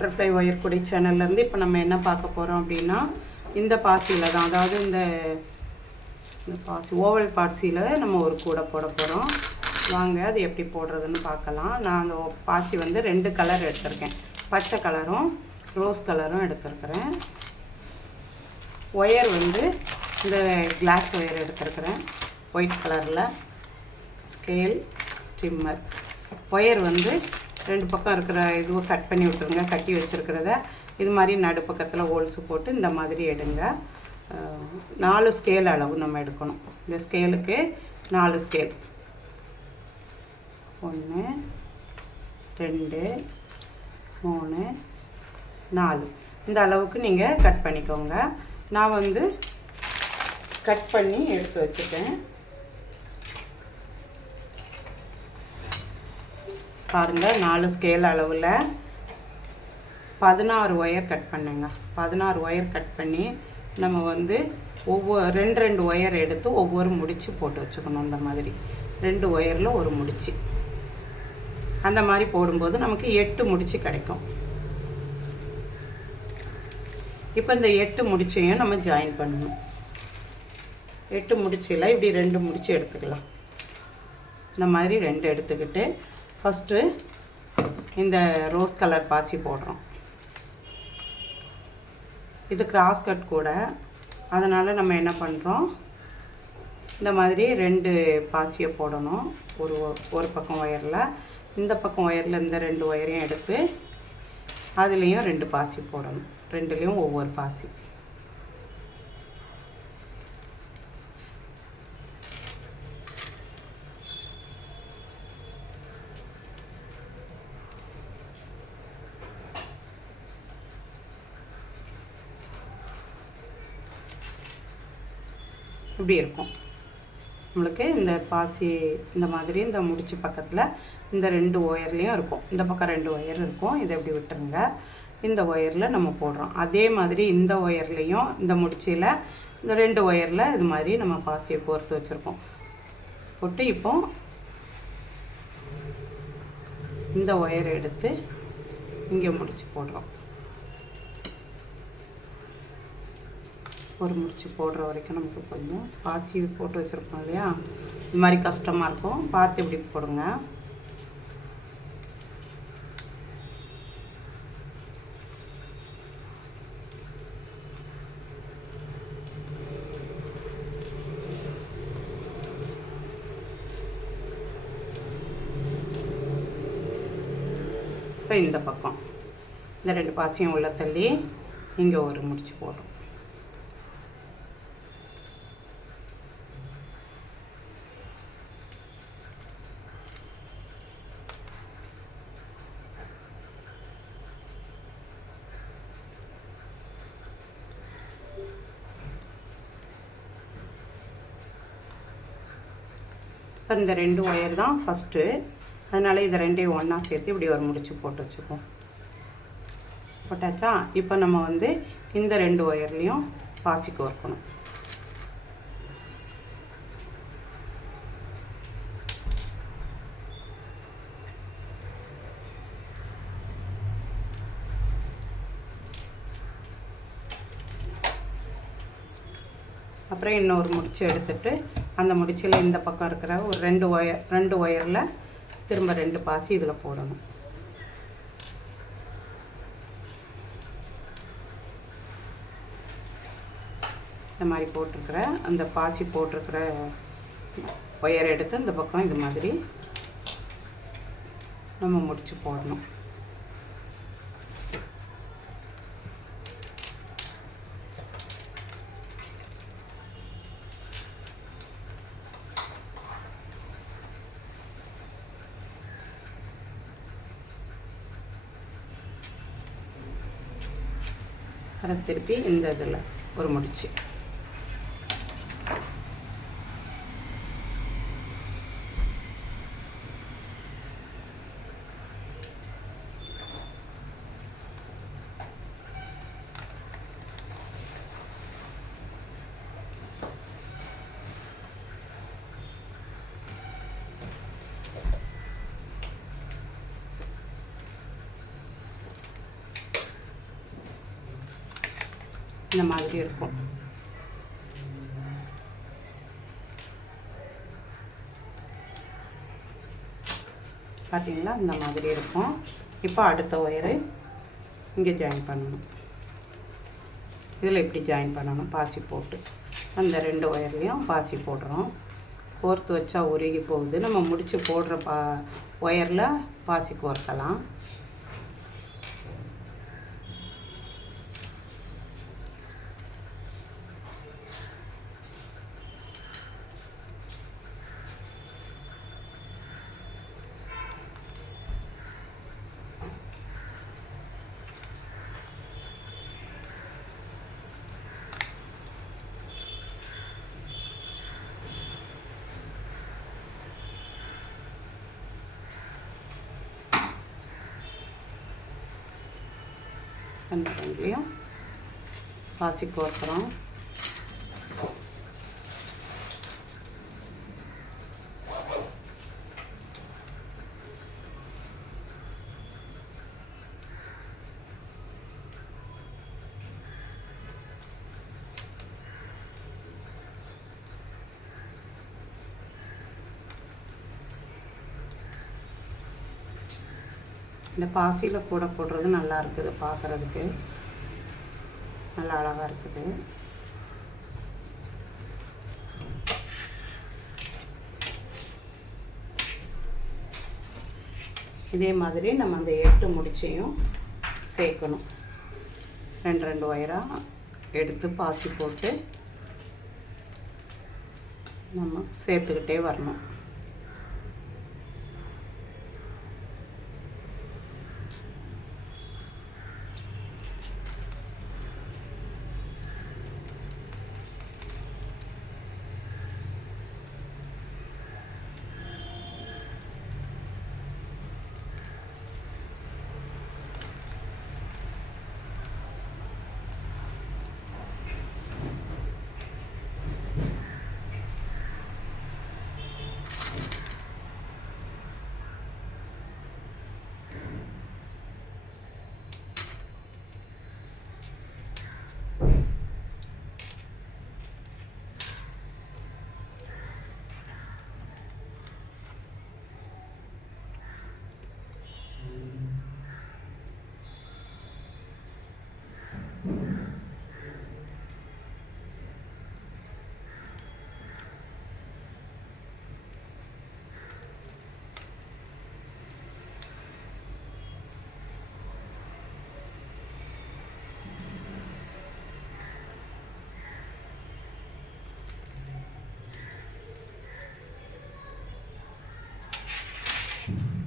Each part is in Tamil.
பட்டர்ஃப்ளை ஒயர் கூடை சேனல்லேருந்து இப்போ நம்ம என்ன பார்க்க போகிறோம் அப்படின்னா இந்த பாசியில் தான், அதாவது இந்த பாசி ஓவல் பாசியில் நம்ம ஒரு கூடை போட போகிறோம். வாங்க அது எப்படி போடுறதுன்னு பார்க்கலாம். நான் அந்த பாசி வந்து 2 கலர் எடுத்திருக்கேன், பச்சை கலரும் ரோஸ் கலரும் எடுத்துருக்கிறேன். ஒயர் வந்து இந்த கிளாஸ் ஒயர் எடுத்துருக்கிறேன் ஒயிட் கலரில். Scale, trimmer. ஒயர் வந்து 2 பக்கம் இருக்கிற இதுவை கட் பண்ணி விட்டுருங்க. கட்டி வச்சுருக்கிறத இது மாதிரி நடுப்பக்கத்தில் ஹோல்ஸு போட்டு இந்த மாதிரி எடுங்க. 4 ஸ்கேல் அளவு நம்ம எடுக்கணும். இந்த ஸ்கேலுக்கு 4 ஸ்கேல், 1 2 3 4 இந்த அளவுக்கு நீங்கள் கட் பண்ணிக்கோங்க. நான் வந்து கட் பண்ணி எடுத்து வச்சுட்டேன். பாருங்கள், 4 ஸ்கேல் அளவில் 16 ஒயர் கட் பண்ணுங்க. 16 ஒயர் கட் பண்ணி நம்ம வந்து ஒவ்வொரு 2 ஒயர் எடுத்து ஒவ்வொரு முடிச்சு போட்டு வச்சுக்கணும். இந்த மாதிரி 2 ஒயரில் ஒரு முடிச்சு, அந்த மாதிரி போடும்போது நமக்கு 8 முடிச்சு கிடைக்கும். இப்போ இந்த 8 முடிச்சையும் நம்ம ஜாயின் பண்ணணும். 8 முடிச்சில் இப்படி 2 முடிச்சு எடுத்துக்கலாம். இந்த மாதிரி 2 எடுத்துக்கிட்டு ஃபஸ்ட்டு இந்த ரோஸ் கலர் பாசி போடுறோம். இது கிராஸ் கட் கூட, அதனால் நம்ம என்ன பண்ணுறோம், இந்த மாதிரி 2 பாசியை போடணும். ஒரு பக்கம் ஒயரில், இந்த பக்கம் ஒயரில் இந்த 2 ஒயரையும் எடுத்து அதுலேயும் 2 பாசி போடணும். 2லேயும் ஒவ்வொரு பாசி. இப்படி இருக்கும் நம்மளுக்கு. இந்த பாசி இந்த மாதிரி இந்த முடிச்சு பக்கத்தில் இந்த 2 ஒயர்லேயும் இருக்கும். இந்த பக்கம் 2 ஒயர் இருக்கும். இதை எப்படி விட்டுருங்க. இந்த ஒயரில் நம்ம போடுறோம். அதே மாதிரி இந்த ஒயர்லேயும் இந்த முடிச்சியில் இந்த 2 ஒயரில் இது மாதிரி நம்ம பாசியை கோர்த்து வச்சுருக்கோம். போட்டு இப்போ இந்த ஒயரை எடுத்து இங்கே முடிச்சு போடுறோம். ஒரு முடிச்சு போடுற வரைக்கும் நமக்கு கொஞ்சம் பாசி போட்டு வச்சுருக்கோம் இல்லையா, இது மாதிரி கஷ்டமாக இருக்கும். பார்த்து இப்படி போடுங்க. இப்போ இந்த பக்கம் இந்த 2 பாசியும் உள்ள தள்ளி இங்கே ஒரு முடிச்சு போடுறோம். இப்போ இந்த 2 ஒயர் தான் ஃபஸ்ட்டு, அதனால் இதை 2ஐயும் ஒன்றா சேர்த்து இப்படி ஒரு முடிச்சு போட்டு வச்சுப்போம். போட்டாச்சா? இப்போ நம்ம வந்து இந்த 2 ஒயர்லேயும் பாசி கோர்க்கணும். அப்புறம் இன்னொரு முடிச்சு எடுத்துட்டு அந்த முடிச்சில் இந்த பக்கம் இருக்கிற ஒரு 2 ஒயரில் திரும்ப 2 பாசி இதில் போடணும். இந்த மாதிரி போட்டிருக்கிற அந்த பாசி போட்டிருக்கிற ஒயர் எடுத்து இந்த பக்கம் இது மாதிரி நம்ம முடிச்சு போடணும். அதை திருப்பி இந்த இதில் ஒரு முடிச்சு. இந்த மாதிரி இருக்கும். பார்த்தீங்களா, இந்த மாதிரி இருக்கும். இப்போ அடுத்த ஒயரு இங்கே ஜாயின் பண்ணணும். இதில் எப்படி ஜாயின் பண்ணணும், பாசி போட்டு அந்த 2 ஒயர்லேயும் பாசி போடுறோம். கோர்த்து வச்சா உருகி போகுது. நம்ம முடிச்சு போடுற ஒயரில் பாசி கோர்க்கலாம். அந்த ரெண்டுலேயும் பாசி கோர்க்குறோம். இந்த பாசியில் கூட போடுறது நல்லா இருக்குது, பார்க்குறதுக்கு நல்லா அழகாக இருக்குது. இதே மாதிரி நம்ம அந்த 8 முடிச்சையும் சேர்க்கணும். 2 ஒயராக எடுத்து பாசி போட்டு நம்ம சேர்த்துக்கிட்டே வரணும்.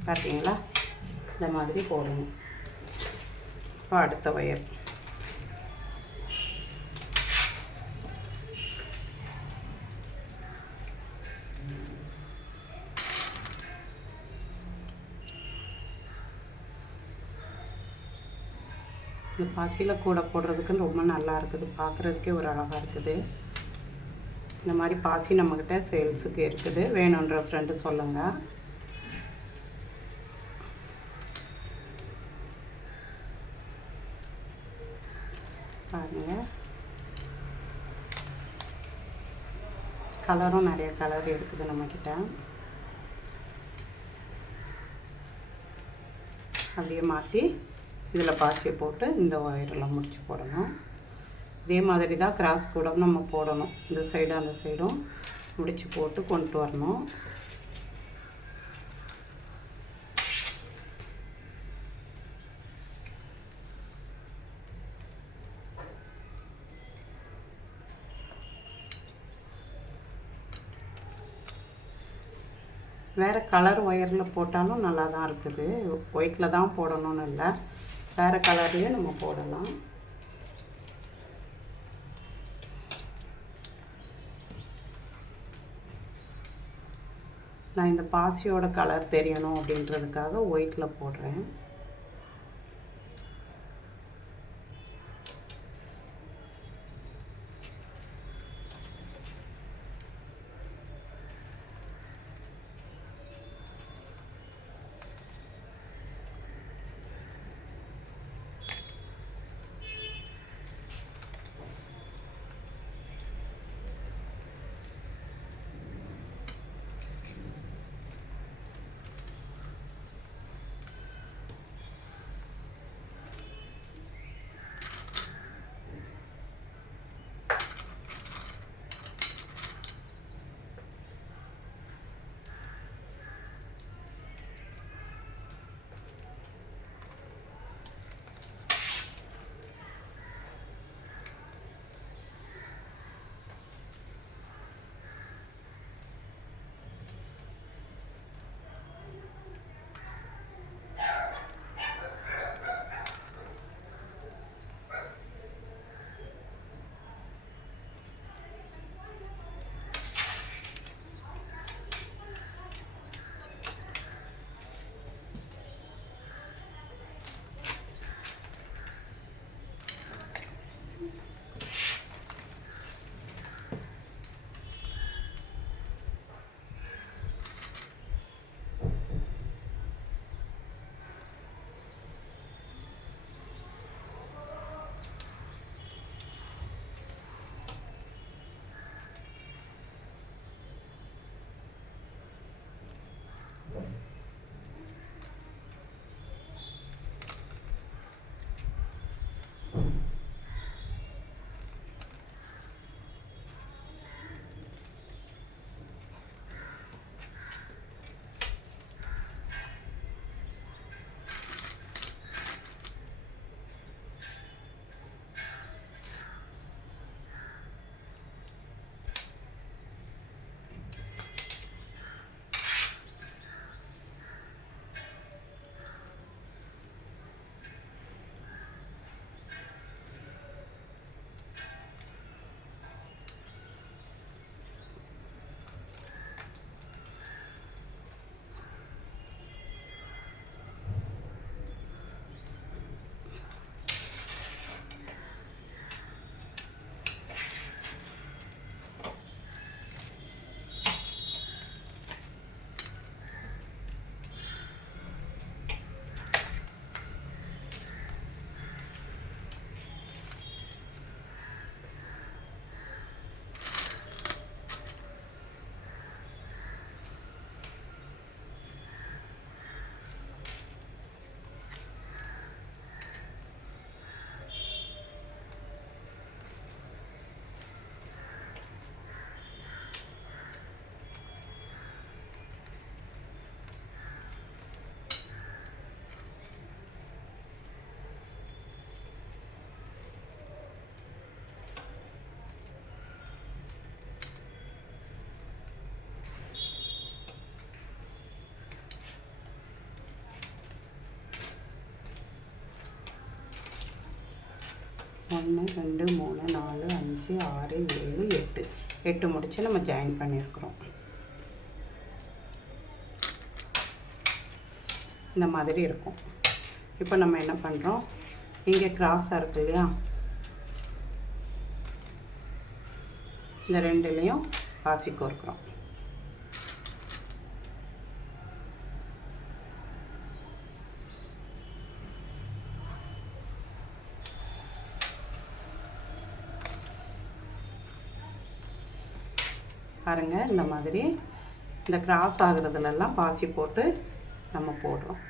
பார்த்தீங்களா, இந்த மாதிரி போடணும். இப்போ அடுத்த ஒயர் இந்த பாசியில் கூட போடுறதுக்குன்னு ரொம்ப நல்லா இருக்குது, பார்க்குறதுக்கே ஒரு அழகாக இருக்குது. இந்த மாதிரி பாசி நம்மக்கிட்ட சேல்ஸுக்கு இருக்குது, வேணுன்ற ஃப்ரெண்டு சொல்லுங்கள். பாருங்கள், கலரும் நிறைய கலர் இருக்குது நம்மக்கிட்ட. அப்படியே மாற்றி இதில் பாசியை போட்டு இந்த ஒயரெல்லாம் முடிச்சு போடணும். இதே மாதிரி தான் கிராஸ் கூட நம்ம போடணும். இந்த சைடும் அந்த சைடும் முடிச்சு போட்டு கொண்டு வரணும். வேறு கலர் ஒயரில் போட்டாலும் நல்லா தான் இருக்குது. ஒயிட்டில் தான் போடணும்னு இல்லை, வேறு கலர்லேயே நம்ம போடலாம். நான் இந்த பாசியோட கலர் தெரியணும் அப்படின்றதுக்காக ஒயிட்டில் போடுறேன். 1 2 3 4 5 6 7 8 8 முடிச்சு நம்ம ஜாயின் பண்ணியிருக்கிறோம். இந்த மாதிரி இருக்கும். இப்போ நம்ம என்ன பண்ணுறோம், இங்கே கிராஸாக இருக்கு இல்லையா, இந்த ரெண்டுலேயும் பாசி கோர்க்குறோம். பாருங்க, இந்த மாதிரி இந்த கிராஸ் ஆகுறதுலலாம் பாசி போட்டு நம்ம போடுறோம்.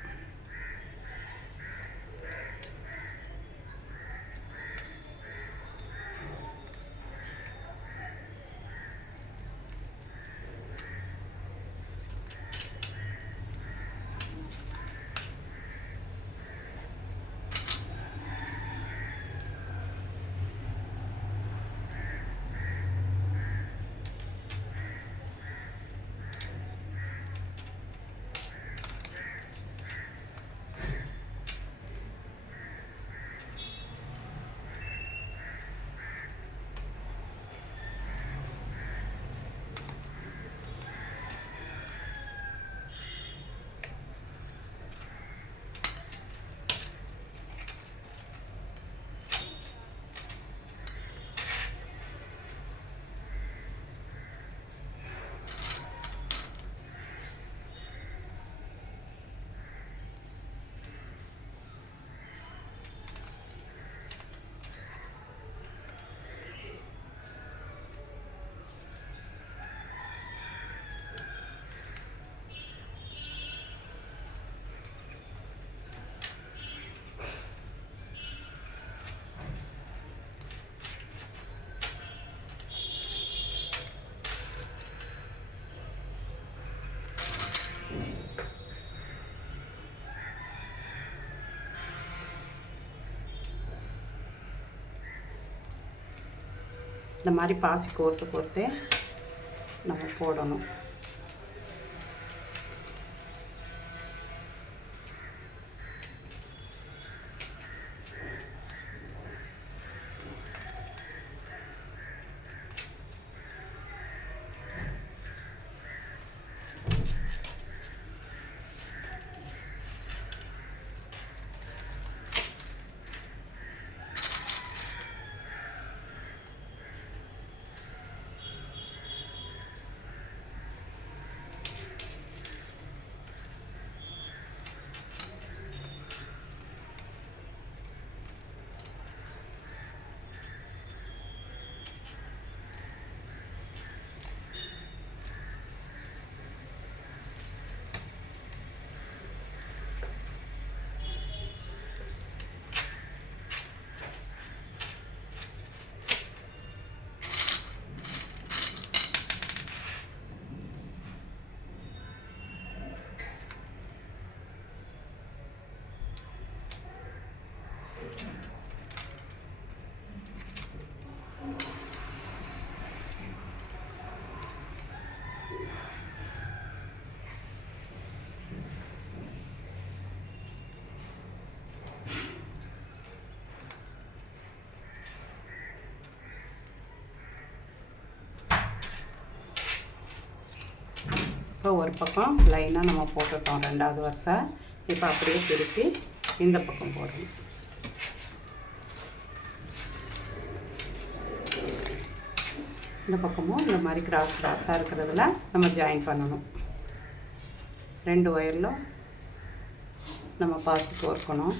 இந்த மாதிரி பாசி கோர்த்து கோர்த்து நம்ம போடணும். இப்போ ஒரு பக்கம் லைனாக நம்ம போட்டுட்டோம் ரெண்டாவது வரிசை. இப்போ அப்படியே திருப்பி இந்த பக்கம் போடணும். இந்த பக்கமும் இந்த மாதிரி கிராஸாக இருக்கிறதுல நம்ம ஜாயின் பண்ணணும். 2 ஒயரில் நம்ம பார்த்து கோர்க்கணும்.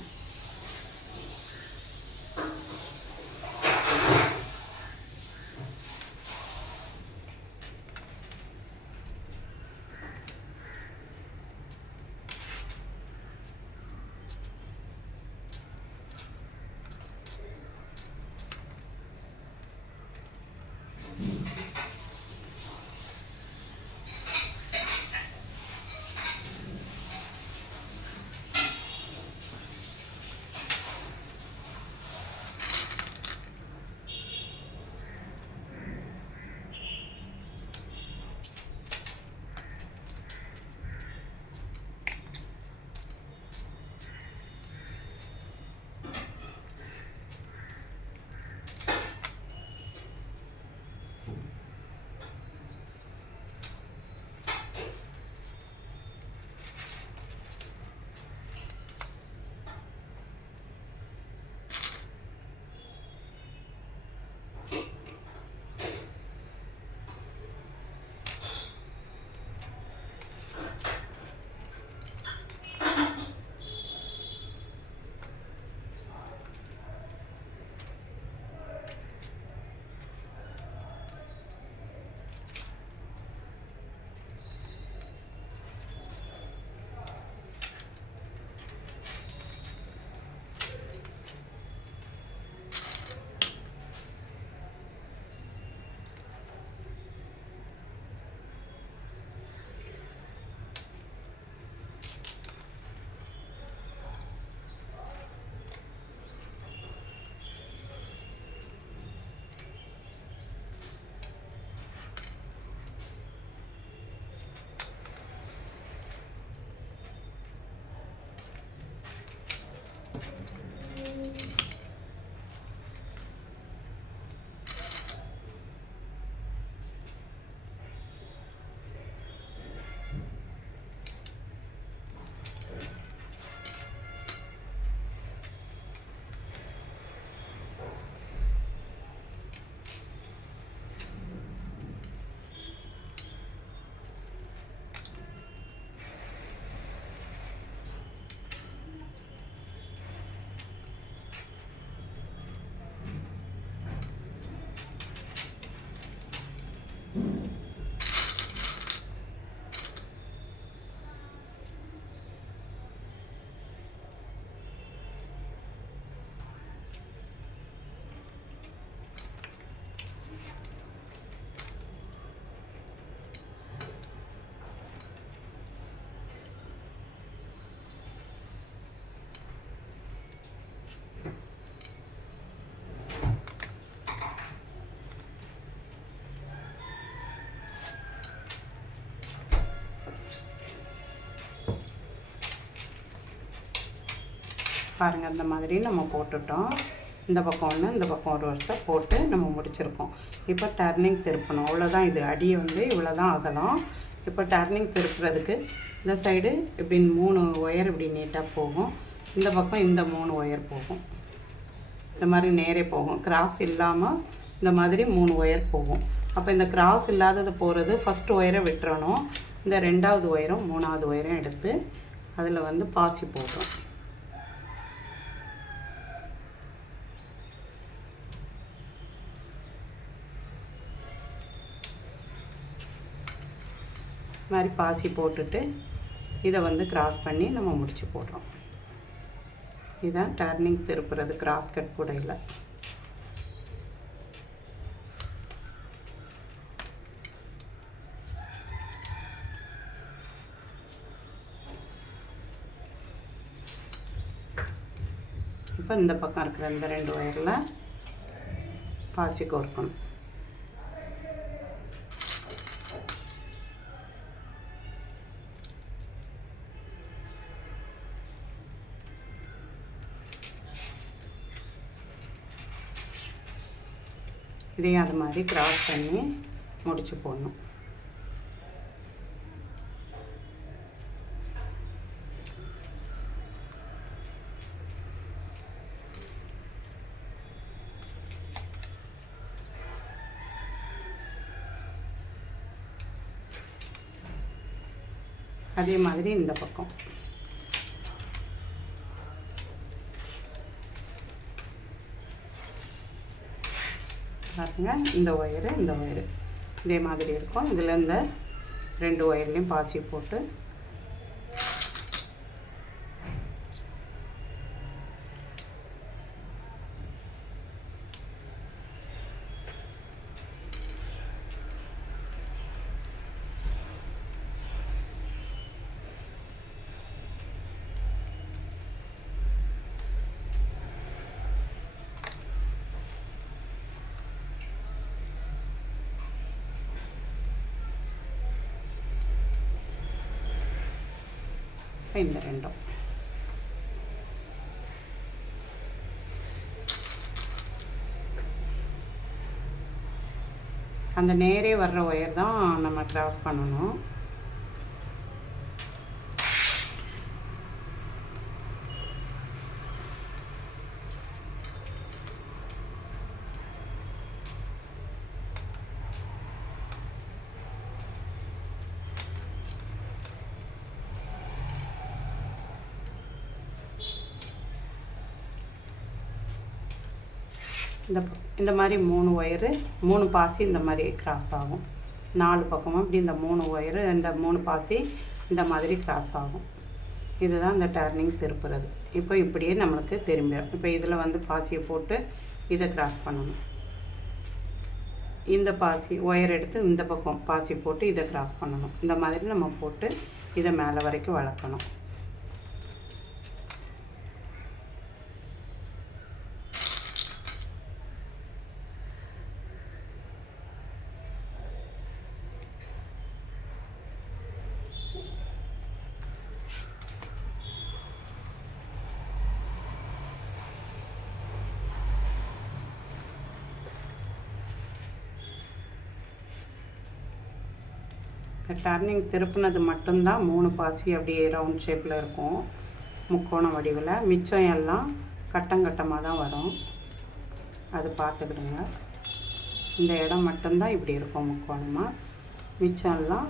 பாருங்கள், இந்த மாதிரி நம்ம போட்டுட்டோம். இந்த பக்கம் ஒன்று, இந்த பக்கம் ஒரு வருஷம் போட்டு நம்ம முடிச்சிருக்கோம். இப்போ டர்னிங் திருப்பணும். அவ்வளோதான். இது அடியை வந்து இவ்வளோ தான் அகலம். இப்போ டர்னிங் திருப்புறதுக்கு இந்த சைடு இப்படி 3 ஒயர் இப்படி நீட்டாக போகும். இந்த பக்கம் இந்த 3 ஒயர் போகும். இந்த மாதிரி நேரே போகும். கிராஸ் இல்லாமல் இந்த மாதிரி 3 ஒயர் போகும். அப்போ இந்த கிராஸ் இல்லாதது போகிறது ஃபஸ்ட்டு ஒயரை விட்டுறணும். இந்த 2வது ஒயரும் 3வது ஒயரும் எடுத்து அதில் வந்து பாசி போடுறோம். மாதிரி பாசி போட்டுட்டு இதை வந்து கிராஸ் பண்ணி நம்ம முடிச்சு போடுறோம். இதுதான் டர்னிங் திருப்புறது கிராஸ் கட் கூட இல்லை. இப்போ இந்த பக்கம் இருக்கிற இந்த 2 ஒயரில் பாசி கோர்க்கணும். இதையும் அது மாதிரி கிராஸ் பண்ணி முடிச்சு போடணும். அதே மாதிரி இந்த பக்கம் பாருங்க, இந்த ஒயரு இந்த ஒயரு இதே மாதிரி இருக்கும். இதில் இந்த 2 ஒயர்லையும் பாசி போட்டு இந்த 2ம் அந்த நேரே வர்ற ஒயர் தான் நம்ம கிராஸ் பண்ணணும். இந்த மாதிரி 3 ஒயரு 3 பாசி இந்த மாதிரி கிராஸ் ஆகும். 4 பக்கமும் இப்படி இந்த 3 ஒயரு இந்த 3 பாசி இந்த மாதிரி கிராஸ் ஆகும். இதுதான் இந்த டர்னிங் திருப்புறது. இப்போ இப்படியே நம்மளுக்கு திரும்பிடும். இப்போ இதில் வந்து பாசியை போட்டு இதை கிராஸ் பண்ணணும். இந்த பாசி ஒயர் எடுத்து இந்த பக்கம் பாசி போட்டு இதை கிராஸ் பண்ணணும். இந்த மாதிரி நம்ம போட்டு இதை மேலே வரைக்கும் வளர்க்கணும். டர்னிங் திருப்பினது மட்டும்தான் 3 பாசி அப்படியே ரவுண்ட் ஷேப்பில் இருக்கும், முக்கோண வடிவில். மிச்சம் எல்லாம் கட்டமாக தான் வரும். அது பார்த்துக்கிடுங்க. இந்த இடம் மட்டும்தான் இப்படி இருக்கும் முக்கோணமாக. மிச்சம் எல்லாம்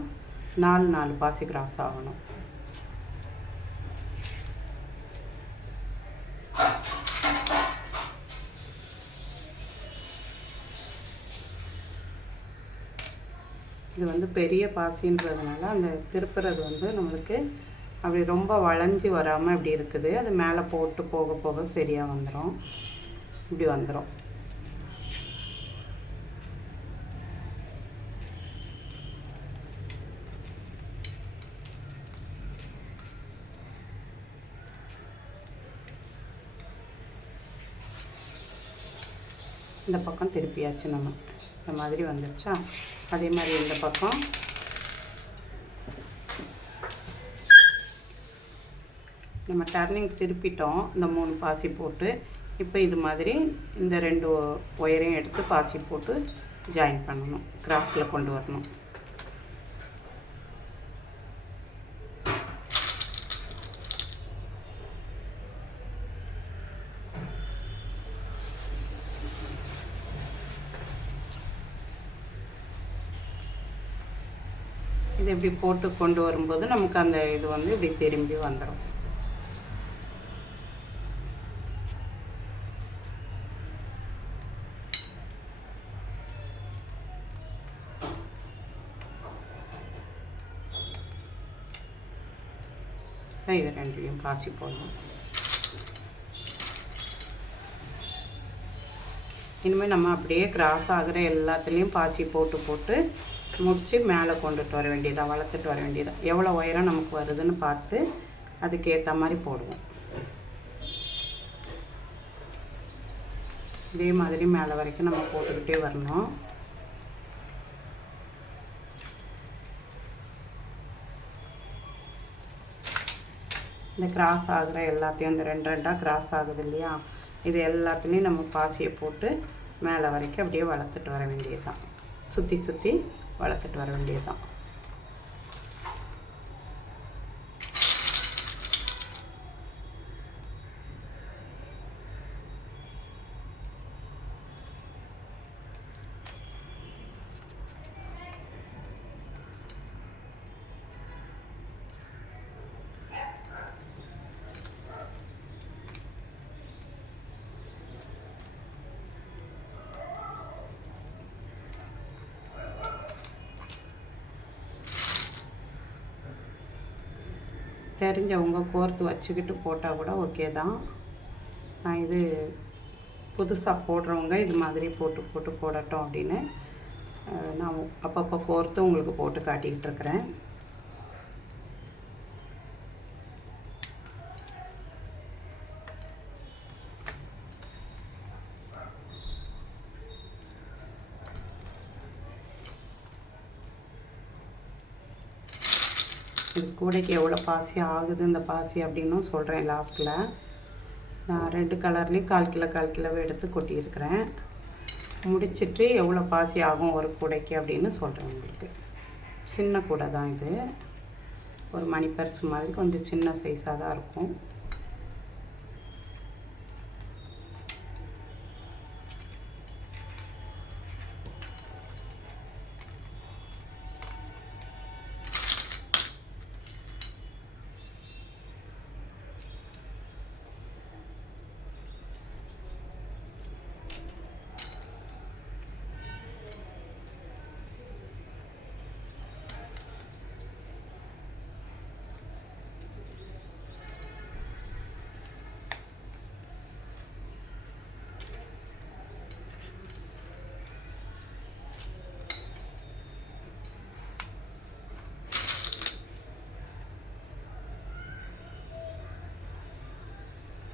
4 பாசி கிராஸ் ஆகணும். இது வந்து பெரிய பாசின்றதுனால அந்த திருப்புறது வந்து நம்மளுக்கு அப்படி ரொம்ப வளைஞ்சி வராமல் இப்படி இருக்குது. அது மேலே போட்டு போக போக சரியாக வந்துடும். இப்படி வந்துடும். இந்த பக்கம் திருப்பியாச்சு. நம்ம இந்த மாதிரி வந்துடுச்சா. அதே மாதிரி இந்த பக்கம் நம்ம டர்னிங் திருப்பிட்டோம் இந்த 3 பாசி போட்டு. இப்போ இது மாதிரி இந்த 2 ஒயரையும் எடுத்து பாசி போட்டு ஜாயின் பண்ணணும், கிராஸில் கொண்டு வரணும். இது இப்படி போட்டு கொண்டு வரும்போது நமக்கு அந்த இது வந்து இப்படி திரும்பி வந்துடும். இது 2லையும் பாசி போடணும். இனிமேல் நம்ம அப்படியே கிராஸ் ஆகிற எல்லாத்துலேயும் பாசி போட்டு போட்டு முடித்து மேலே கொண்டுட்டு வர வேண்டியதான், வளர்த்துட்டு வர வேண்டியதான். எவ்வளோ உயரம் நமக்கு வருதுன்னு பார்த்து அதுக்கேற்ற மாதிரி போடுவோம். இதே மாதிரி மேலே வரைக்கும் நம்ம போட்டுக்கிட்டே வரணும். இந்த கிராஸ் ஆகிற எல்லாத்தையும் இந்த 2 கிராஸ் ஆகுது இல்லையா, இது எல்லாத்துலேயும் நம்ம பாசியை போட்டு மேலே வரைக்கும் அப்படியே வளர்த்துட்டு வர வேண்டியது தான். சுற்றி சுற்றி வளர்த்துட்டு வர வேண்டியது தான். தெரிஞ்சவங்க கோர்த்து வச்சுக்கிட்டு போட்டால் கூட ஓகே தான். நான் இது புதுசாக போடுறவங்க இது மாதிரி போட்டு போடட்டும் அப்படின்னு நான் அப்பப்போ கோர்த்து உங்களுக்கு போட்டு காட்டிக்கிட்டு இருக்கிறேன். இது கூடைக்கு எவ்வளோ பாசி ஆகுது இந்த பாசி அப்படின்னும் சொல்கிறேன் லாஸ்ட்டில். நான் 2 கலர்லேயும் 1/4 கிலோவை எடுத்து கொட்டியிருக்கிறேன். முடிச்சிட்டு எவ்வளோ பாசி ஆகும் ஒரு கூடைக்கு அப்படின்னு சொல்கிறேன் உங்களுக்கு. சின்ன கூடை தான் இது, ஒரு மணி பர்ஸ் மாதிரி கொஞ்சம் சின்ன சைஸாக தான் இருக்கும்.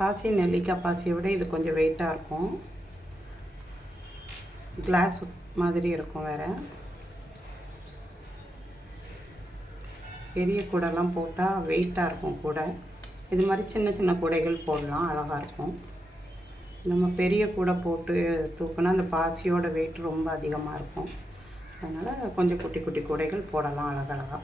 பாசி நெல்லிக்காய் பாசியை விட இது கொஞ்சம் வெயிட்டாக இருக்கும், கிளாஸ் மாதிரி இருக்கும். வேறு பெரிய கூடைலாம் போட்டால் வெயிட்டாக இருக்கும் கூடை. இது மாதிரி சின்ன சின்ன கூடைகள் போடலாம், அழகாக இருக்கும். நம்ம பெரிய கூடை போட்டு தூக்குனா அந்த பாசியோட வெயிட் ரொம்ப அதிகமாக இருக்கும். அதனால் கொஞ்சம் குட்டி குட்டி கூடைகள் போடலாம் அழகழகாக.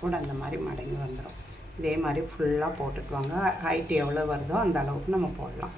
கூட அந்த மாதிரி மடங்கி வந்துடும். இதே மாதிரி ஃபுல்லாக போட்டுட்டு வாங்க. ஹைட் எவ்வளோ வருதோ அந்த அளவுக்கு நம்ம போடலாம்.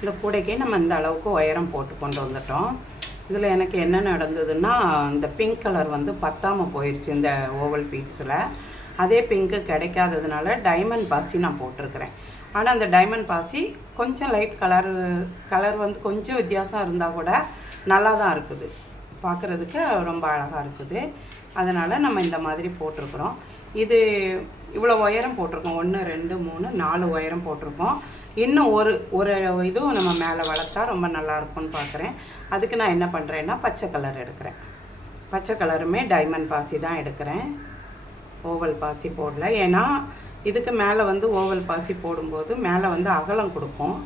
இந்த கூடைக்கே நம்ம இந்த அளவுக்கு உயரம் போட்டு கொண்டு வந்துட்டோம். இதில் எனக்கு என்ன நடந்ததுன்னா, இந்த பிங்க் கலர் வந்து பத்தாமல் போயிடுச்சு இந்த ஓவல் பீட்ஸில். அதே பிங்க்கு கிடைக்காததுனால டைமண்ட் பாசி நான் போட்டிருக்கிறேன். ஆனால் அந்த டைமண்ட் பாசி கொஞ்சம் லைட் கலர் வந்து கொஞ்சம் வித்தியாசம் இருந்தால் கூட நல்லா தான் இருக்குது, பார்க்குறதுக்கு ரொம்ப அழகாக இருக்குது. அதனால் நம்ம இந்த மாதிரி போட்டிருக்கிறோம். இது இவ்வளோ உயரம் போட்டிருக்கோம், 1 2 3 4 உயரம் போட்டிருக்கோம். இன்னும் ஒரு இதுவும் நம்ம மேலே வளர்த்தா ரொம்ப நல்லாயிருக்கும்னு பார்க்குறேன். அதுக்கு நான் என்ன பண்ணுறேன்னா பச்சை கலர் எடுக்கிறேன். பச்சை கலருமே டைமண்ட் பாசி தான் எடுக்கிறேன், ஓவல் பாசி போடல. ஏன்னா இதுக்கு மேலே வந்து ஓவல் பாசி போடும்போது மேலே வந்து அகலம் கொடுக்கும்,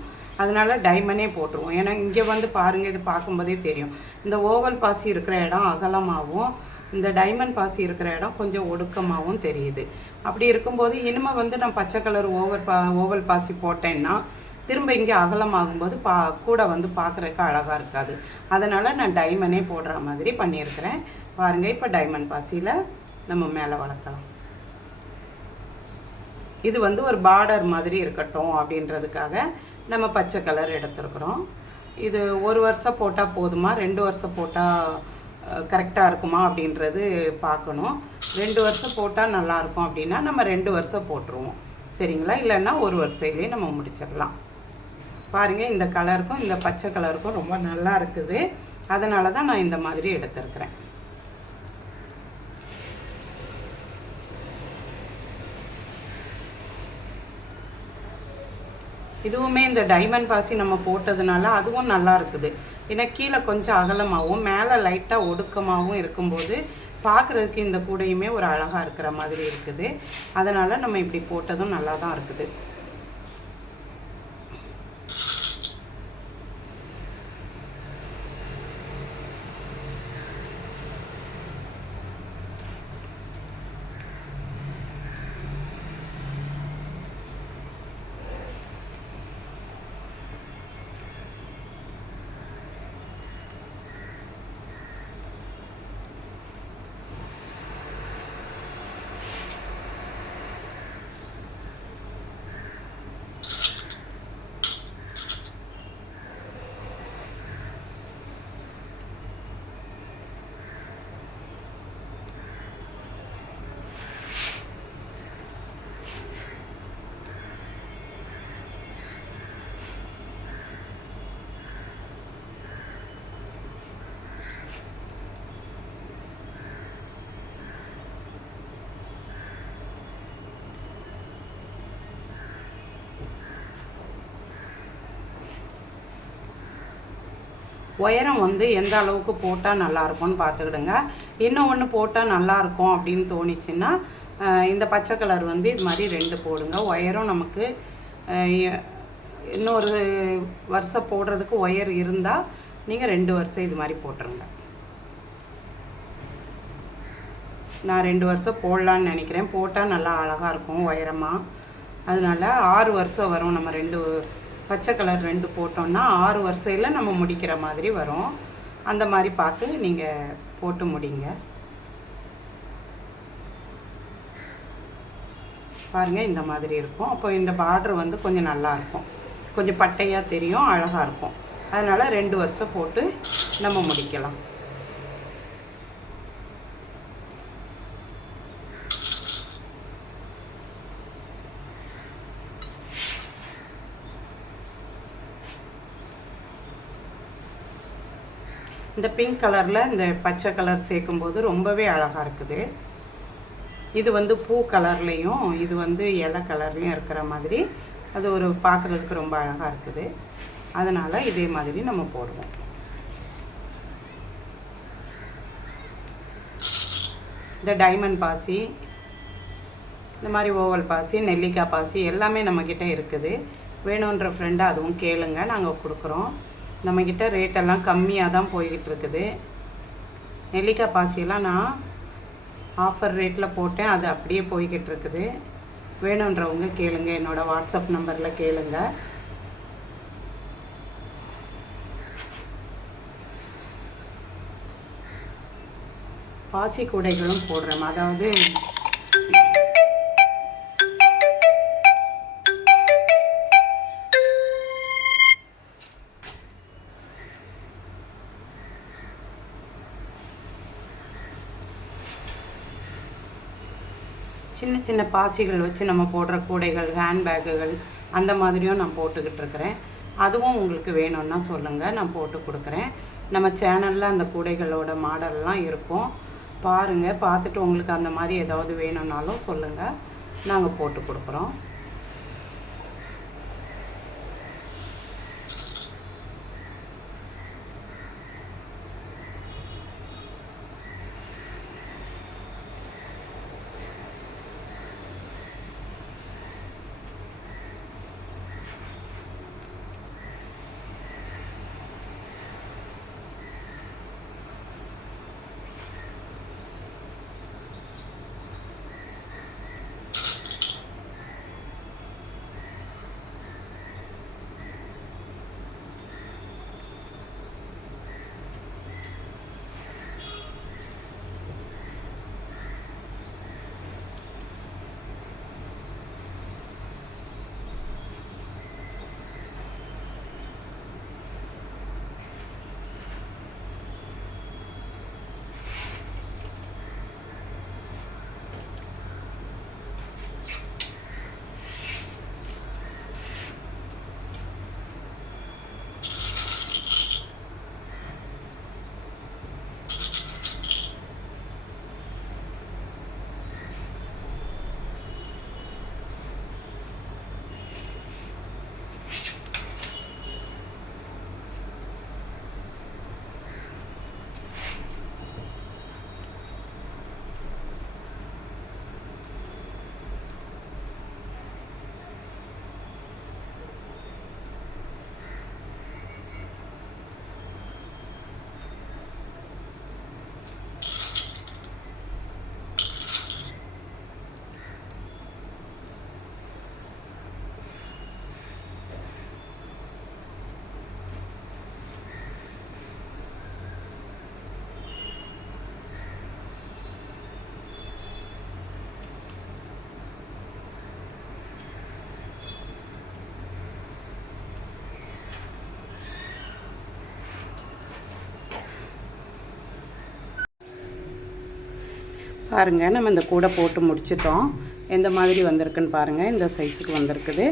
அதனால் டைமண்டே போட்டுருவோம். ஏன்னா இங்கே வந்து பாருங்கள், இது பார்க்கும்போதே தெரியும் இந்த ஓவல் பாசி இருக்கிற இடம் அகலமாகவும் இந்த டைமண்ட் பாசி இருக்கிற இடம் கொஞ்சம் ஒடுக்கமாகவும் தெரியுது. அப்படி இருக்கும்போது இனிமேல் வந்து நான் பச்சை கலர் ஓவல் பாசி போட்டேன்னா திரும்ப இங்கே அகலமாகும்போது கூட வந்து பார்க்குறதுக்கு அழகாக இருக்காது. அதனால் நான் டைமண்டே போடுற மாதிரி பண்ணியிருக்கிறேன். பாருங்கள், இப்போ டைமண்ட் பாசியில் நம்ம மேலே வளர்க்கலாம். இது வந்து ஒரு பார்டர் மாதிரி இருக்கட்டும் அப்படின்றதுக்காக நம்ம பச்சை கலர் எடுத்துருக்குறோம். இது 1 வருஷம் போட்டால் போதுமா, 2 வருஷம் போட்டால் கரெக்டாக இருக்குமா அப்படின்றது பார்க்கணும். 2 வருஷம் போட்டால் நல்லாயிருக்கும் அப்படின்னா நம்ம 2 வருஷம் போட்டுருவோம், சரிங்களா? இல்லைன்னா 1 வருஷத்துலேயே நம்ம முடிச்சிடலாம். பாருங்கள், இந்த கலருக்கும் இந்த பச்சை கலருக்கும் ரொம்ப நல்லா இருக்குது. அதனால தான் நான் இந்த மாதிரி எடுத்துருக்கிறேன். இதுவுமே இந்த டைமண்ட் பாசி நம்ம போட்டதுனால அதுவும் நல்லா இருக்குது. ஏன்னா கீழே கொஞ்சம் அகலமாகவும் மேலே லைட்டாக ஒடுக்கமாகவும் இருக்கும்போது பார்க்குறதுக்கு இந்த கூடையுமே ஒரு அழகாக இருக்கிற மாதிரி இருக்குது. அதனால் நம்ம இப்படி போட்டதும் நல்லா தான் இருக்குது. உயரம் வந்து எந்த அளவுக்கு போட்டால் நல்லாயிருக்கும்னு பார்த்துக்கிடுங்க. இன்னும் ஒன்று போட்டால் நல்லாயிருக்கும் அப்படின்னு தோணிச்சுன்னா இந்த பச்சை கலர் வந்து இது மாதிரி 2 போடுங்க. உயரம் நமக்கு இன்னொரு வருஷம் போடுறதுக்கு ஒயர் இருந்தால் நீங்கள் 2 வருஷம் இது மாதிரி போட்டுருங்க. நான் 2 வருஷம் போடலான்னு நினைக்கிறேன். போட்டால் நல்லா அழகாக இருக்கும் உயரமாக. அதனால் 6 வருஷம் வரும். நம்ம 2 பச்சை கலர் 2 போட்டோம்னா 6 வருஷத்தில் நம்ம முடிக்கிற மாதிரி வரும். அந்த மாதிரி பார்த்து நீங்கள் போட்டு முடிங்க. பாருங்கள், இந்த மாதிரி இருக்கும். அப்போ இந்த பார்டர் வந்து கொஞ்சம் நல்லாயிருக்கும், கொஞ்சம் பட்டையாக தெரியும், அழகாக இருக்கும். அதனால் 2 வருஷம் போட்டு நம்ம முடிக்கலாம். இந்த பிங்க் கலரில் இந்த பச்சை கலர் சேர்க்கும்போது ரொம்பவே அழகாக இருக்குது. இது வந்து பூ கலர்லேயும் இது வந்து இலை கலர்லேயும் இருக்கிற மாதிரி அது ஒரு பார்க்குறதுக்கு ரொம்ப அழகாக இருக்குது. அதனால் இதே மாதிரி நம்ம போடுவோம். இந்த டைமண்ட் பாசி, இந்த மாதிரி ஓவல் பாசி, நெல்லிக்காய் பாசி எல்லாமே நம்மக்கிட்ட இருக்குது. வேணுன்ற ஃப்ரெண்டு அதுவும் கேளுங்க, நாங்கள் கொடுக்குறோம். நம்மக்கிட்ட ரேட்டெல்லாம் கம்மியாக தான் போய்கிட்டு இருக்குது. நெல்லிக்காய் பாசியெல்லாம் நான் ஆஃபர் ரேட்டில் போட்டேன், அது அப்படியே போய்கிட்டு இருக்குது. வேணுன்றவங்க கேளுங்க, என்னோடய வாட்ஸ்அப் நம்பரில் கேளுங்க. பாசி கூடைகளும் போடுறேன். அதாவது சின்ன சின்ன பாசிகள் வச்சு நம்ம போடுற கூடைகள், ஹேண்ட்பேக்குகள் அந்த மாதிரியும் நான் போட்டுக்கிட்டு இருக்கிறேன். அதுவும் உங்களுக்கு வேணும்னா சொல்லுங்கள், நான் போட்டு கொடுக்குறேன். நம்ம சேனலில் அந்த கூடைகளோட மாடல்லாம் இருக்கும், பாருங்கள். பார்த்துட்டு உங்களுக்கு அந்த மாதிரி ஏதாவது வேணும்னாலும் சொல்லுங்கள், நாங்கள் போட்டு கொடுக்குறோம். பாருங்கள், நம்ம இந்த கூடை போட்டு முடிச்சிட்டோம். எந்த மாதிரி வந்திருக்குன்னு பாருங்கள். இந்த சைஸுக்கு வந்திருக்குது.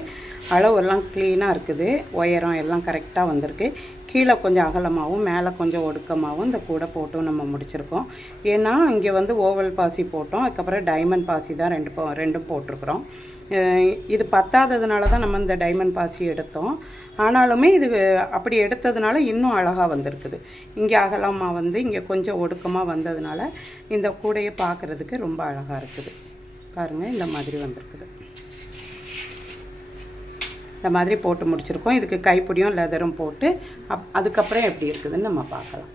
அளவெல்லாம் க்ளீனாக இருக்குது. உயரம் எல்லாம் கரெக்டாக வந்திருக்கு. கீழே கொஞ்சம் அகலமாகவும் மேலே கொஞ்சம் ஒடுக்கமாகவும் இந்த கூடை போட்டும் நம்ம முடிச்சிருக்கோம். ஏன்னா இங்கே வந்து ஓவல் பாசி போட்டோம், அதுக்கப்புறம் டைமண்ட் பாசி தான் ரெண்டும் போட்டிருக்குறோம். இது பத்தாததுனால தான் நம்ம இந்த டைமண்ட் பாசி எடுத்தோம். ஆனாலுமே இது அப்படி எடுத்ததுனால இன்னும் அழகாக வந்திருக்குது. இங்கே அகலமாக வந்து இங்கே கொஞ்சம் ஒடுக்கமாக வந்ததுனால இந்த கூடையை பார்க்குறதுக்கு ரொம்ப அழகாக இருக்குது. பாருங்கள், இந்த மாதிரி வந்திருக்குது. இந்த மாதிரி போட்டு முடிச்சிருக்கோம். இதுக்கு கைப்பிடியும் லெதரும் போட்டு அதுக்கப்புறம் எப்படி இருக்குதுன்னு நம்ம பார்க்கலாம்.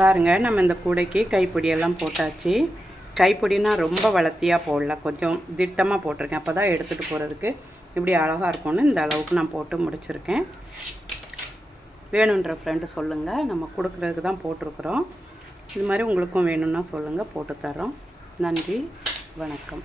பாருங்கள், நம்ம இந்த கூடைக்கு கைப்பிடியெல்லாம் போட்டாச்சு. கைப்பிடினா ரொம்ப வளர்த்தியாக போடல, கொஞ்சம் திட்டமாக போட்டிருக்கேன். அப்போ தான் எடுத்துகிட்டு போகிறதுக்கு இப்படி அழகாக இருக்கும்னு இந்த அளவுக்கு நான் போட்டு முடிச்சிருக்கேன். வேணுன்ற ஃப்ரெண்டு சொல்லுங்கள், நம்ம கொடுக்குறதுக்கு தான் போட்டிருக்குறோம். இது மாதிரி உங்களுக்கும் வேணும்னா சொல்லுங்கள், போட்டு தர்றோம். நன்றி, வணக்கம்.